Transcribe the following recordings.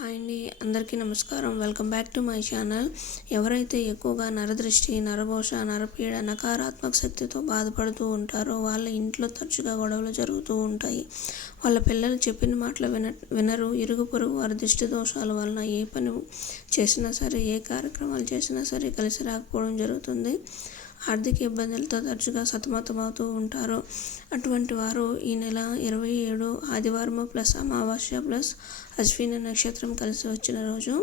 Hi అండి, అందరికీ నమస్కారం. Welcome back to my channel. ఎవరైతే ఎక్కువగా నరదృష్టి, నరఘోష, నరపీడ, నకారాత్మక శక్తితో బాధపడుతూ ఉంటారో వాళ్ళ ఇంట్లో తరచుగా గొడవలు జరుగుతూ ఉంటాయి. వాళ్ళ పిల్లలు చెప్పిన మాటలు వినరు. ఇరుగు పొరుగు వారి దిష్టి దోషాల వలన ఏ పని చేసినా సరే, ఏ కార్యక్రమాలు చేసినా సరే కలిసి రాకపోవడం జరుగుతుంది. ఆర్థిక ఇబ్బందులతో తరచుగా సతమతమవుతూ ఉంటారు. అటువంటి వారు ఈ నెల 27 ఆదివారము ప్లస్ అమావాస్య ప్లస్ అశ్విని నక్షత్రం కలిసి వచ్చిన రోజు.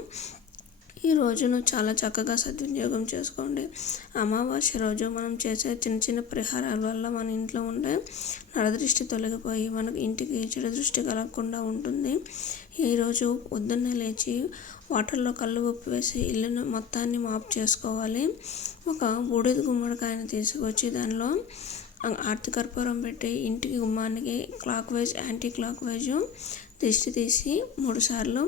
ఈ రోజును చాలా చక్కగా సద్వినియోగం చేసుకోండి. అమావాస్య రోజు మనం చేసే చిన్న చిన్న పరిహారాల వల్ల మన ఇంట్లో ఉండే నరదృష్టి తొలగిపోయి మనకు ఇంటికి చెడు దృష్టి కలగకుండా ఉంటుంది. ఈరోజు పొద్దున్నే లేచి వాటర్లో కళ్ళు ఉప్పు వేసి ఇల్లును మొత్తాన్ని మాప్ చేసుకోవాలి. ఒక బూడిద గుమ్మడికాయను తీసుకొచ్చి దానిలో ఆర్తి కర్పూరం పెట్టి ఇంటికి గుమ్మానికి clock wise anti clock wise దిష్టి తీసి 3 సార్లు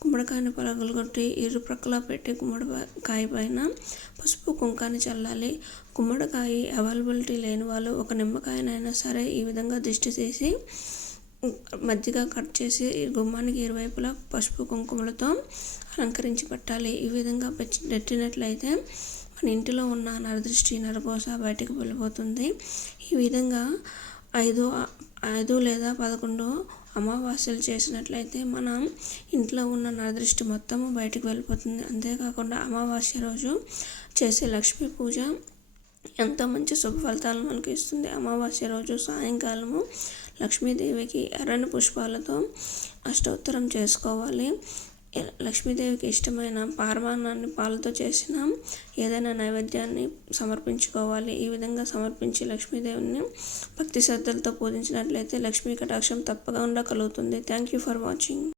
గుమ్మడికాయను పగలగొట్టి ఇరు ప్రక్కల పెట్టి గుమ్మడికాయ పైన పసుపు కుంకాన్ని చల్లాలి. గుమ్మడికాయ అవైలబిలిటీ లేని వాళ్ళు ఒక నిమ్మకాయనైనా సరే ఈ విధంగా దిష్టి తీసి మధ్యగా కట్ చేసి గుమ్మానికి ఇరువైపులా పసుపు కుంకుమలతో అలంకరించి పెట్టాలి. ఈ విధంగా పెట్టినట్లయితే మన ఇంటిలో ఉన్న నరదృష్టి, నరఘోష బయటకు వెళ్ళిపోతుంది. ఈ విధంగా 5 లేదా 11 అమావాస్యలు చేసినట్లయితే మనం ఇంట్లో ఉన్న నరదృష్టి మొత్తము బయటకు వెళ్ళిపోతుంది. అంతేకాకుండా అమావాస్య రోజు చేసే లక్ష్మీ పూజ ఎంతో మంచి శుభ ఫలితాలను మనకు ఇస్తుంది. అమావాస్య రోజు సాయంకాలము లక్ష్మీదేవికి ఎర్రని పుష్పాలతో అష్టోత్తరం చేసుకోవాలి. లక్ష్మీదేవికి ఇష్టమైన పారమాన్నాన్ని పాలతో చేసిన ఏదైనా నైవేద్యాన్ని సమర్పించుకోవాలి. ఈ విధంగా సమర్పించి లక్ష్మీదేవిని భక్తి శ్రద్ధలతో పూజించినట్లయితే లక్ష్మీ కటాక్షం తప్పకుండా కలుగుతుంది. Thank you for watching.